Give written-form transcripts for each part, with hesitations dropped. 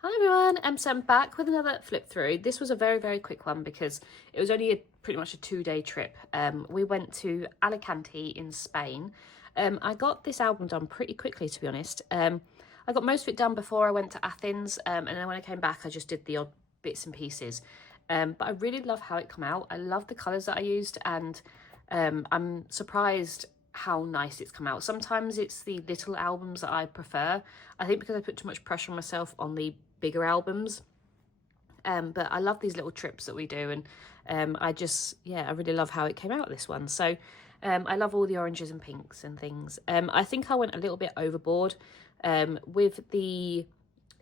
Hi everyone, so I'm back with another flip through. This was a very quick one because it was only pretty much a 2-day trip. We went to Alicante in Spain. I got this album done pretty quickly, to be honest. I got most of it done before I went to Athens, and then when I came back I just did the odd bits and pieces. But I really love how it came out. I love the colours that I used, and I'm surprised how nice it's come out. Sometimes it's the little albums that I prefer. I think because I put too much pressure on myself on the bigger albums, but I love these little trips that we do, and I really love how it came out, this one. So I love all the oranges and pinks and things. I think I went a little bit overboard with the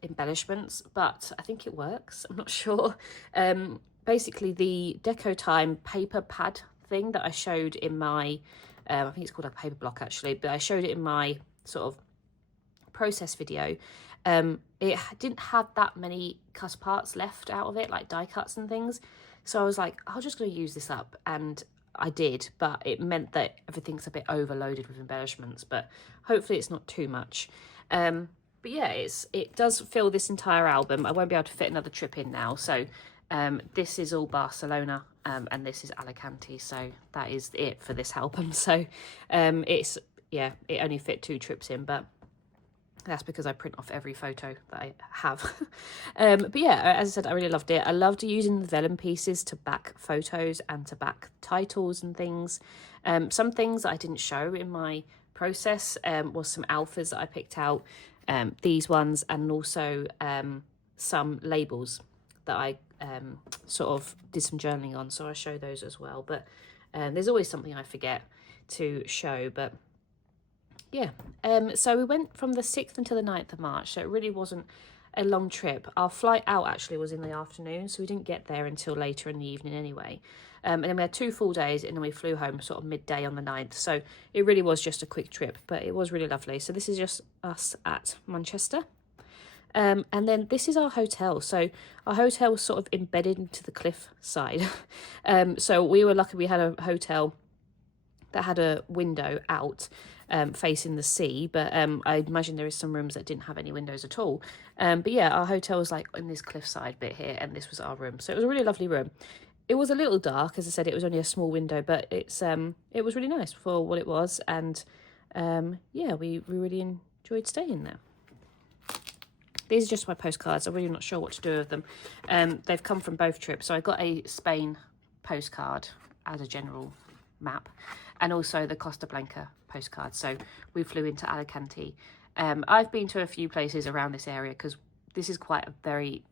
embellishments, but I think it works. I'm not sure. Basically the Deco Time paper pad thing that I showed in my I think it's called a paper block actually, but I showed it in my sort of process video. It didn't have that many cut parts left out of it, like die cuts and things, so I was like, I'm just going to use this up, and I did, but it meant that everything's a bit overloaded with embellishments, but hopefully it's not too much. But yeah, it does fill this entire album. I won't be able to fit another trip in now, so this is all Barcelona, and this is Alicante, so that is it for this album. So it only fit 2 trips in, but that's because I print off every photo that I have. But yeah, as I said, I really loved it. I loved using the vellum pieces to back photos and to back titles and things. Some things that I didn't show in my process was some alphas that I picked out, these ones, and also some labels that I sort of did some journaling on, so I show those as well. But there's always something I forget to show, but yeah. So we went from the 6th until the 9th of March, so it really wasn't a long trip. Our flight out actually was in the afternoon, so we didn't get there until later in the evening anyway. And then we had 2 full days, and then we flew home sort of midday on the 9th, so it really was just a quick trip, but it was really lovely. So this is just us at Manchester. And then this is our hotel. So our hotel was sort of embedded into the cliff side. So we were lucky we had a hotel that had a window out facing the sea, but I imagine there is some rooms that didn't have any windows at all. But yeah, our hotel was like in this cliffside bit here, and this was our room. So it was a really lovely room. It was a little dark, as I said, it was only a small window, but it was really nice for what it was, and yeah, we really enjoyed staying there. These are just my postcards. I'm really not sure what to do with them. They've come from both trips. So I got a Spain postcard as a general map, and also the Costa Blanca postcard. So we flew into Alicante. I've been to a few places around this area because this is quite a very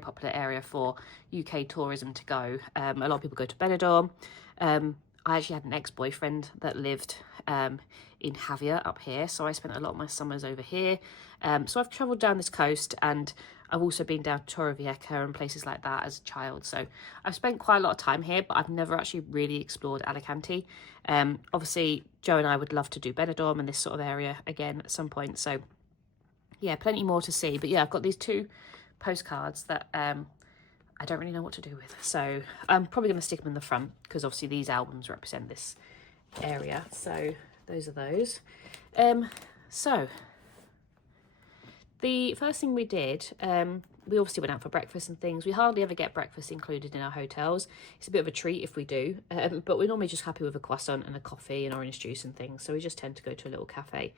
popular area for UK tourism to go. A lot of people go to Benidorm. I actually had an ex-boyfriend that lived in Javier up here, so I spent a lot of my summers over here. So I've travelled down this coast, and I've also been down to Torrevieja and places like that as a child. So I've spent quite a lot of time here, but I've never actually really explored Alicante. Obviously, Joe and I would love to do Benidorm and this sort of area again at some point. So yeah, plenty more to see. But yeah, I've got these 2 postcards that I don't really know what to do with. So I'm probably going to stick them in the front because obviously these albums represent this area. So those are those. So the first thing we did, we obviously went out for breakfast and things. We hardly ever get breakfast included in our hotels. It's a bit of a treat if we do, but we're normally just happy with a croissant and a coffee and orange juice and things. So we just tend to go to a little cafe.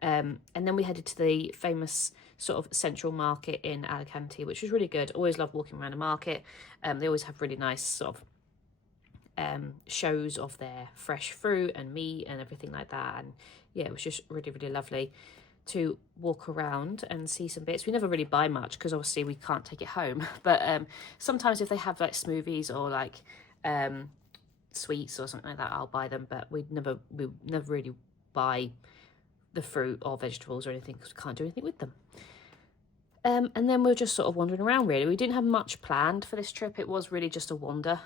And then we headed to the famous sort of central market in Alicante, which was really good. Always love walking around a market. They always have really nice sort of shows of their fresh fruit and meat and everything like that. And yeah, it was just really lovely to walk around and see some bits. We never really buy much because obviously we can't take it home. But sometimes if they have like smoothies or like sweets or something like that, I'll buy them. But we never really buy the fruit or vegetables or anything because we can't do anything with them. And then we were just sort of wandering around really. We didn't have much planned for this trip. It was really just a wander.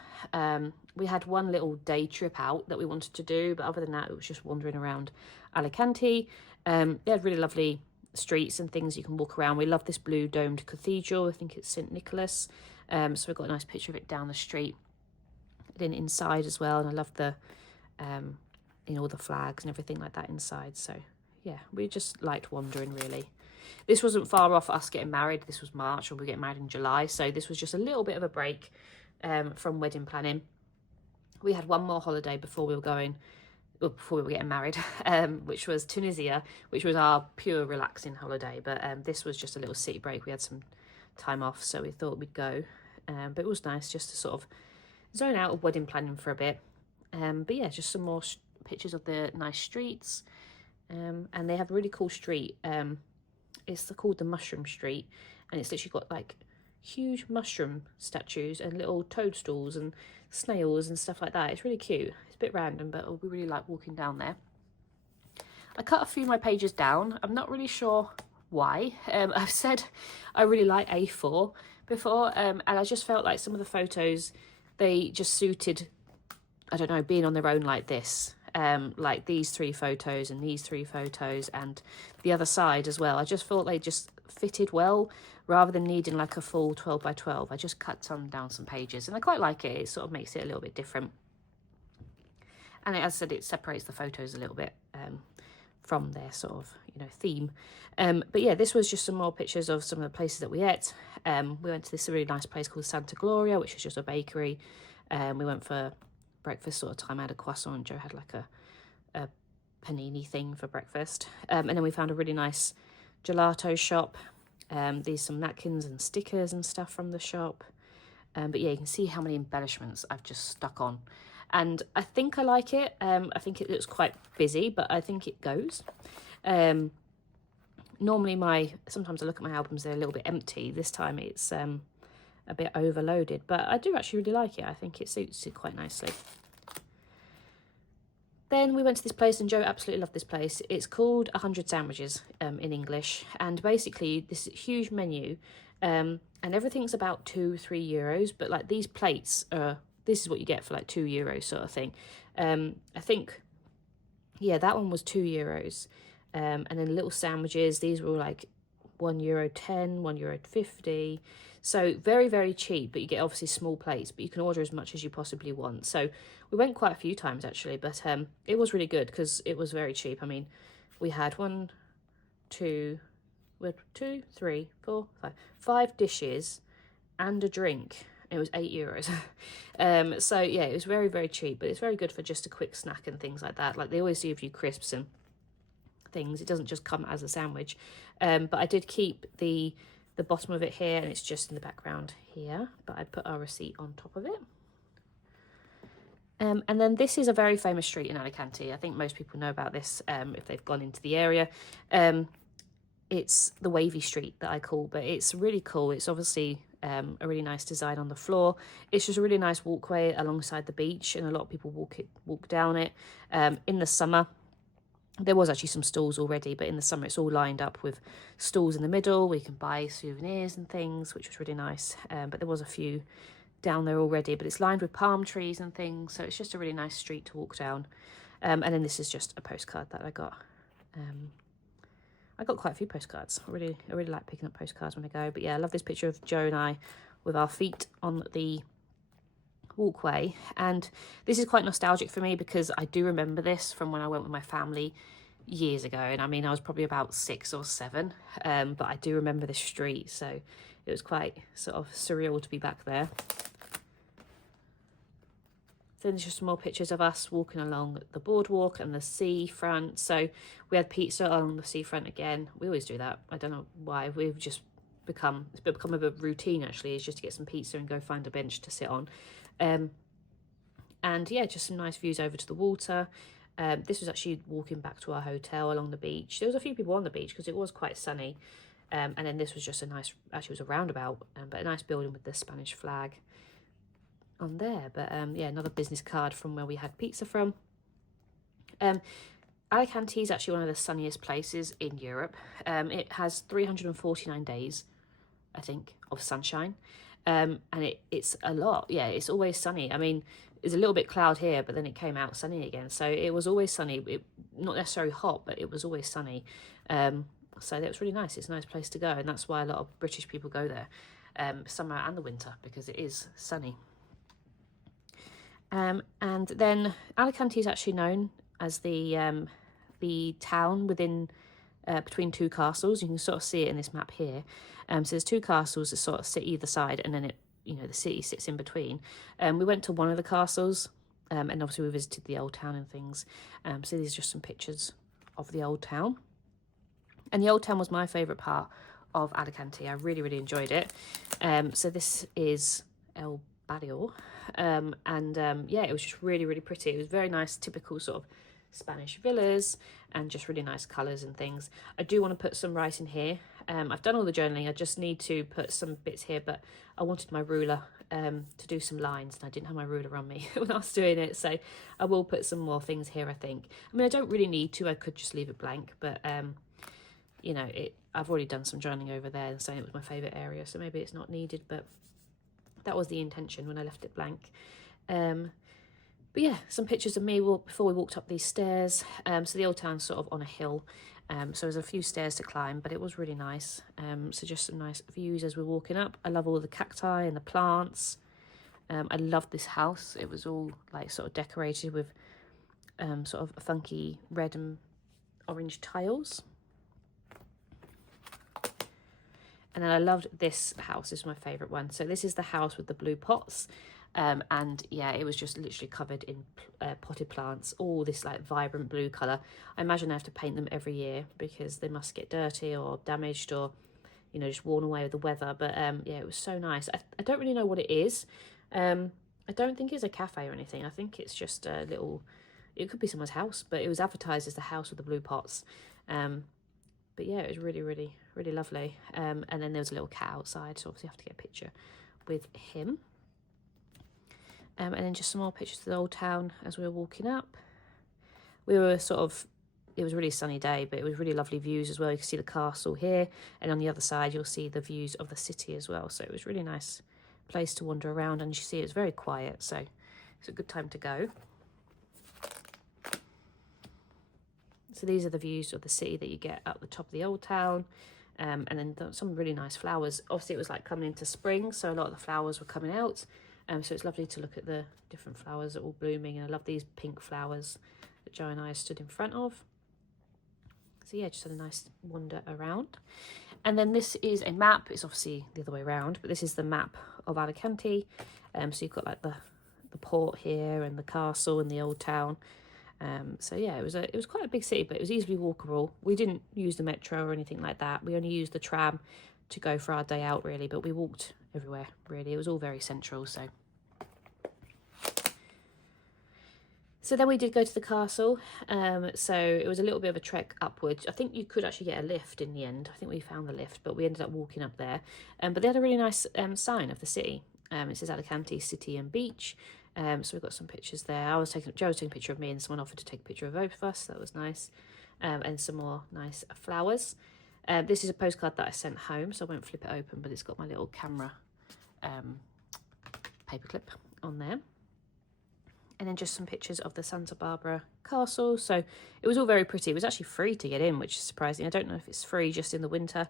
We had one little day trip out that we wanted to do, but other than that, it was just wandering around Alicante. They had really lovely streets and things you can walk around. We love this blue domed cathedral. I think it's St. Nicholas. So we've got a nice picture of it down the street. And then inside as well. And I love the, all the flags and everything like that inside. So yeah, we just liked wandering really. this wasn't far off us getting married. This was March, and we're getting married in July, so this was just a little bit of a break from wedding planning. We had one more holiday before we were going, well, before we were getting married, which was Tunisia, which was our pure relaxing holiday. But this was just a little city break. We had some time off, so we thought we'd go. But it was nice just to sort of zone out of wedding planning for a bit. But yeah, just some more pictures of the nice streets. And they have a really cool street. It's called the Mushroom Street, and it's literally got like huge mushroom statues and little toadstools and snails and stuff like that. It's really cute. It's a bit random, but we really like walking down there. I cut a few of my pages down. I'm not really sure why. I've said I really like A4 before, and I just felt like some of the photos, they just suited, I don't know, being on their own like this. Like these 3 photos and these 3 photos and the other side as well. I just thought they just fitted well rather than needing like a full 12 by 12. I just cut down some pages, and I quite like it. It sort of makes it a little bit different. And as I said, it separates the photos a little bit from their sort of, you know, theme. But yeah, this was just some more pictures of some of the places that we ate. We went to this really nice place called Santa Gloria, which is just a bakery. We went for breakfast sort of time. I had a croissant, and Joe had like a panini thing for breakfast. And then we found a really nice gelato shop. These some napkins and stickers and stuff from the shop. But yeah, you can see how many embellishments I've just stuck on. And I think I like it. I think it looks quite busy, but I think it goes. Normally sometimes I look at my albums, they're a little bit empty. This time it's a bit overloaded, but I do actually really like it. I think it suits it quite nicely. Then we went to this place, and Joe absolutely loved this place. It's called 100 Sandwiches in English, and basically this huge menu, and everything's about €2-3, but like these plates are, this is what you get for like €2 sort of thing. I think, yeah, that one was €2, and then little sandwiches, these were like €1.10, €1.50. So very, very cheap, but you get obviously small plates, but you can order as much as you possibly want. So we went quite a few times actually, but it was really good because it was very cheap. I mean, we had 5 dishes and a drink. It was €8. So yeah, it was very, very cheap, but it's very good for just a quick snack and things like that. Like they always give you crisps and things. It doesn't just come as a sandwich. But I did keep the bottom of it here, and it's just in the background here, but I put our receipt on top of it. And then this is a very famous street in Alicante. I think most people know about this if they've gone into the area. It's the Wavy Street that I call, but it's really cool. It's obviously a really nice design on the floor. It's just a really nice walkway alongside the beach, and a lot of people walk down it. In the summer, there was actually some stalls already, but in the summer it's all lined up with stalls in the middle where you can buy souvenirs and things, which was really nice. But there was a few down there already, but it's lined with palm trees and things, so it's just a really nice street to walk down. And then this is just a postcard that I got. I got quite a few postcards. I really like picking up postcards when I go. But yeah, I love this picture of Joe and I with our feet on the walkway, and this is quite nostalgic for me because I do remember this from when I went with my family years ago, and I mean I was probably about 6 or 7, but I do remember this street, so it was quite sort of surreal to be back there. Then there's just some more pictures of us walking along the boardwalk and the seafront. So we had pizza along the seafront again. We always do that. I don't know why. We've just become a bit of a routine actually, is just to get some pizza and go find a bench to sit on. And yeah, just some nice views over to the water. This was actually walking back to our hotel along the beach. There was a few people on the beach because it was quite sunny. And then this was just a nice, actually it was a roundabout, but a nice building with the Spanish flag on there. But yeah, another business card from where we had pizza from. Alicante is actually one of the sunniest places in Europe. It has 349 days, I think, of sunshine. And it's a lot. Yeah, it's always sunny. I mean, there's a little bit cloud here, but then it came out sunny again. So it was always sunny. Not necessarily hot, but it was always sunny. So that was really nice. It's a nice place to go. And that's why a lot of British people go there, summer and the winter, because it is sunny. And then Alicante is actually known as the town within between two castles. You can sort of see it in this map here. So there's two castles that sort of sit either side, and then it, you know, the city sits in between. We went to one of the castles, and obviously we visited the old town and things. So these are just some pictures of the old town. And the old town was my favourite part of Alicante. I really, really enjoyed it. So this is El Barrio. Yeah, it was just really, really pretty. It was very nice, typical sort of Spanish villas, and just really nice colours and things. I do want to put some writing here. I've done all the journaling. I just need to put some bits here, but I wanted my ruler to do some lines, and I didn't have my ruler on me when I was doing it, so I will put some more things here, I think. I mean, I don't really need to. I could just leave it blank, but you know, I've already done some journaling over there and saying it was my favourite area, so maybe it's not needed, but that was the intention when I left it blank. But yeah, some pictures of me before we walked up these stairs. So the old town's sort of on a hill, so there's a few stairs to climb, but it was really nice. So just some nice views as we're walking up. I love all the cacti and the plants. I loved this house. It was all like sort of decorated with sort of funky red and orange tiles. And then I loved this house. This is my favourite one. So this is the house with the blue pots. And yeah, it was just literally covered in potted plants, all this like vibrant blue colour. I imagine I have to paint them every year because they must get dirty or damaged, or, you know, just worn away with the weather. But yeah, it was so nice. I don't really know what it is. I don't think it's a cafe or anything. I think it's just a little, it could be someone's house, but it was advertised as the house with the blue pots. But yeah, it was really, really, really lovely. And then there was a little cat outside, so obviously I have to get a picture with him. And then just some more pictures of the old town as we were walking up. We were sort of, it was a really sunny day, but it was really lovely views as well. You can see the castle here, and on the other side you'll see the views of the city as well. So it was a really nice place to wander around, and you see it's very quiet, so it's a good time to go. So these are the views of the city that you get at the top of the old town. And then some really nice flowers. Obviously it was like coming into spring, so a lot of the flowers were coming out. So it's lovely to look at the different flowers that are all blooming, and I love these pink flowers that Joe and I stood in front of. So yeah, just had a nice wander around. And then this is a map. It's obviously the other way around, but this is the map of Alicante. So you've got like the port here and the castle and the old town. So yeah, it was quite a big city, but it was easily walkable. We didn't use the metro or anything like that. We only used the tram to go for our day out, really, but we walked everywhere, really. It was all very central, so then we did go to the castle. So it was a little bit of a trek upwards. I think you could actually get a lift in the end. I think we found the lift, but we ended up walking up there. But they had a really nice sign of the city. It says Alicante City and Beach. So we've got some pictures there. Joe was taking a picture of me, and someone offered to take a picture of both of us. That was nice. And some more nice flowers. This is a postcard that I sent home, so I won't flip it open, but it's got my little camera paperclip on there. And then just some pictures of the Santa Barbara castle. So it was all very pretty. It was actually free to get in, which is surprising. I don't know if it's free just in the winter,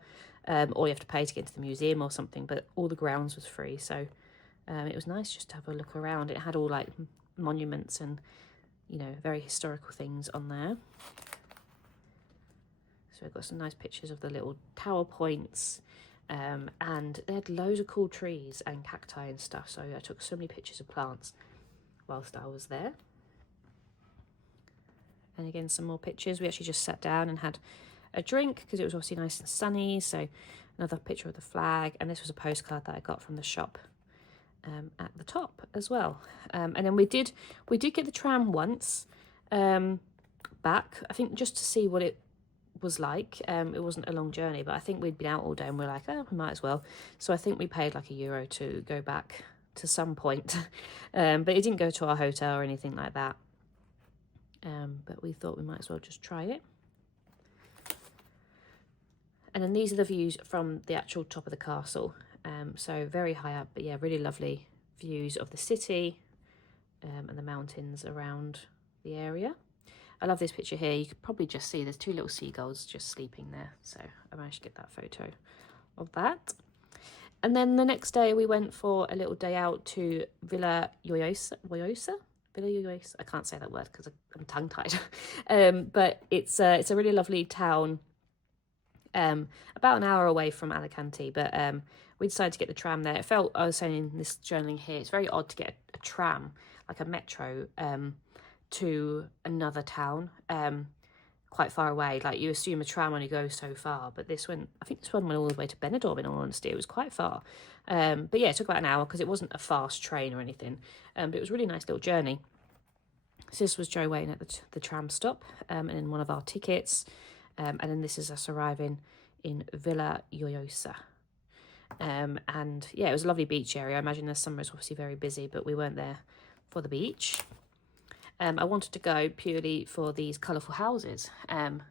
or you have to pay to get into the museum or something, but all the grounds was free. So it was nice just to have a look around. It had all like monuments and, you know, very historical things on there. So I've got some nice pictures of the little tower points, and they had loads of cool trees and cacti and stuff. So I took so many pictures of plants whilst I was there. And again, some more pictures. We actually just sat down and had a drink because it was obviously nice and sunny. So another picture of the flag, and this was a postcard that I got from the shop at the top as well. And then we did get the tram once back, I think, just to see what it was like. It wasn't a long journey, but I think we'd been out all day and we're like, oh, we might as well. So I think we paid like €1 to go back to some point, but it didn't go to our hotel or anything like that. But we thought we might as well just try it. And then these are the views from the actual top of the castle. So very high up, but yeah, really lovely views of the city and the mountains around the area. I love this picture here. You could probably just see there's two little seagulls just sleeping there. So I managed to get that photo of that. And then the next day we went for a little day out to Villajoyosa. Villajoyosa. I can't say that word because I'm tongue-tied. But it's a really lovely town about an hour away from Alicante, but we decided to get the tram there. It felt, I was saying in this journaling here, it's very odd to get a tram, like a metro, to another town, quite far away. Like, you assume a tram only goes so far, but this one, I think this one went all the way to Benidorm, in all honesty. It was quite far. But yeah, it took about an hour because it wasn't a fast train or anything, but it was a really nice little journey. So this was Joe waiting at the tram stop, and then one of our tickets, and then this is us arriving in Villajoyosa. And yeah, it was a lovely beach area. I imagine the summer is obviously very busy, but we weren't there for the beach. I wanted to go purely for these colourful houses.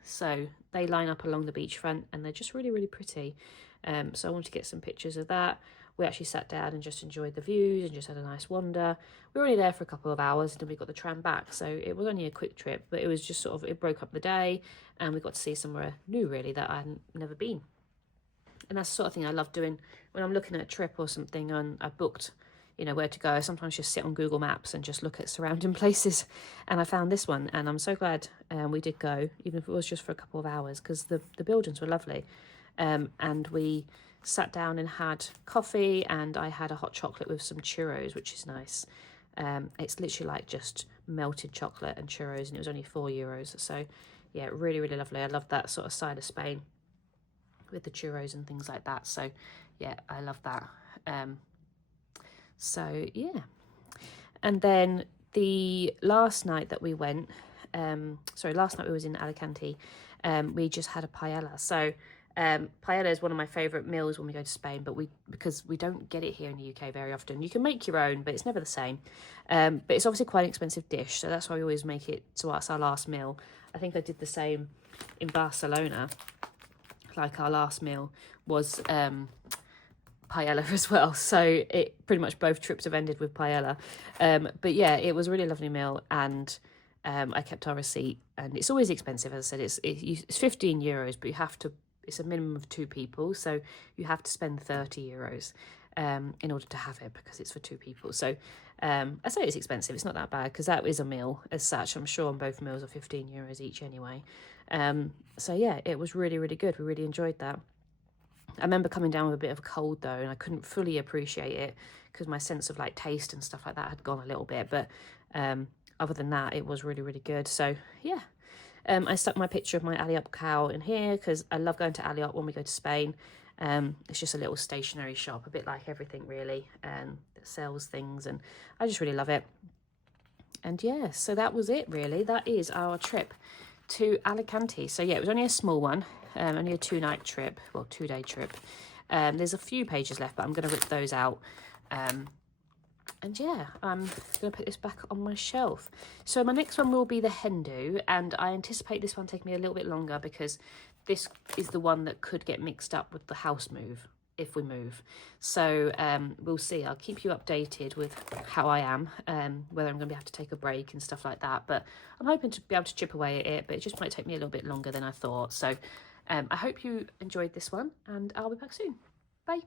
So they line up along the beachfront and they're just really, really pretty. So I wanted to get some pictures of that. We actually sat down and just enjoyed the views and just had a nice wander. We were only there for a couple of hours and then we got the tram back. So it was only a quick trip, but it was just sort of, it broke up the day and we got to see somewhere new really that I hadn't never been. And that's the sort of thing I love doing when I'm looking at a trip or something and I've booked, you know, where to go. I sometimes just sit on Google Maps and just look at surrounding places. And I found this one and I'm so glad we did go, even if it was just for a couple of hours, because the buildings were lovely. And we sat down and had coffee and I had a hot chocolate with some churros, which is nice. It's literally like just melted chocolate and churros and it was only €4. So yeah, really, really lovely. I love that sort of side of Spain with the churros and things like that. So yeah, I love that. So yeah, and then the last night that we went, last night we was in Alicante, we just had a paella. So paella is one of my favourite meals when we go to Spain, but because we don't get it here in the UK very often. You can make your own, but it's never the same. But it's obviously quite an expensive dish, so that's why we always make it to us our last meal. I think I did the same in Barcelona. Like, our last meal was paella as well, so it pretty much both trips have ended with paella. But yeah, it was a really lovely meal, and I kept our receipt. And it's always expensive, as I said. It's €15, but you have to. It's a minimum of 2 people, so you have to spend €30 in order to have it because it's for 2 people. So I say it's expensive. It's not that bad because that is a meal as such. I'm sure on both meals are €15 each anyway. So yeah, it was really, really good. We really enjoyed that. I remember coming down with a bit of a cold though, and I couldn't fully appreciate it because my sense of like taste and stuff like that had gone a little bit. But other than that, it was really, really good. So yeah, I stuck my picture of my Aliop cow in here because I love going to Aliop when we go to Spain. It's just a little stationery shop, a bit like everything really, that sells things, and I just really love it. And yeah, so that was it really. That is our trip to Alicante. So yeah, it was only a small one, only a 2-night trip, well, 2-day trip. There's a few pages left, but I'm going to rip those out. And yeah, I'm going to put this back on my shelf. So my next one will be the Hindu, and I anticipate this one taking me a little bit longer because this is the one that could get mixed up with the house move if we move. So we'll see. I'll keep you updated with how I am, whether I'm going to have to take a break and stuff like that. But I'm hoping to be able to chip away at it, but it just might take me a little bit longer than I thought. So I hope you enjoyed this one, and I'll be back soon. Bye.